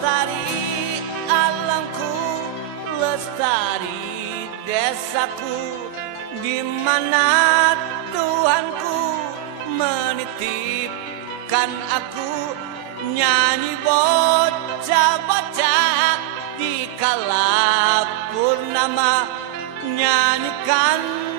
lestari alamku, lestari desaku, di mana Tuhanku menitipkan aku nyanyi bocah-bocah di kala purnama, nyanyikan